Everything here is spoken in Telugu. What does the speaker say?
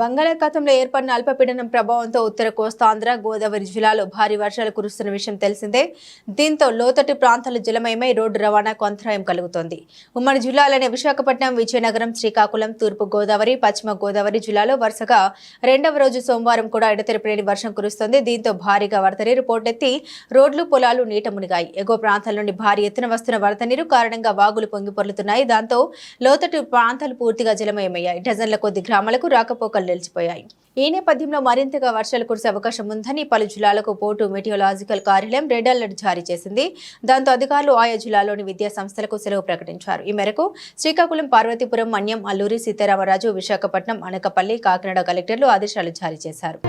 బంగాళాఖాతంలో ఏర్పడిన అల్పపీడనం ప్రభావంతో ఉత్తర కోస్తాంధ్ర గోదావరి జిల్లాలో భారీ వర్షాలు కురుస్తున్న విషయం తెలిసిందే. దీంతో లోతట్టు ప్రాంతాలు జలమయమై రోడ్డు రవాణాకు అంతరాయం కలుగుతోంది. ఉమ్మడి జిల్లాలైన విశాఖపట్నం, విజయనగరం, శ్రీకాకుళం, తూర్పు గోదావరి, పశ్చిమ గోదావరి జిల్లాలో వరుసగా రెండవ రోజు సోమవారం కూడా ఎడతెరిపిలేని వర్షం కురుస్తోంది. దీంతో భారీగా వరద నీరు పోటెత్తి రోడ్లు, పొలాలు నీట మునిగాయి. ఎగువ ప్రాంతాల నుండి భారీ ఎత్తున వస్తున్న వరద నీరు కారణంగా వాగులు పొంగి పొర్లుతున్నాయి. దాంతో లోతట్టు ప్రాంతాలు పూర్తిగా జలమయమయ్యాయి. డజన్ల కొద్ది గ్రామాలకు రాకపోకలు నిలిచిపోయాయి. ఈ నేపథ్యంలో మరింతగా వర్షాలు కురిసే అవకాశం ఉందని పలు జిల్లాలకు పోర్టు మెటియోలాజికల్ కార్యాలయం రెడ్ అలర్ట్ జారీ చేసింది. దాంతో అధికారులు ఆయా జిల్లాలోని విద్యా సంస్థలకు సెలవు ప్రకటించారు. ఈ మేరకు శ్రీకాకుళం, పార్వతీపురం, మన్యం, అల్లూరి సీతారామరాజు, విశాఖపట్నం, అనకాపల్లి, కాకినాడ కలెక్టర్లు ఆదేశాలు జారీ చేశారు.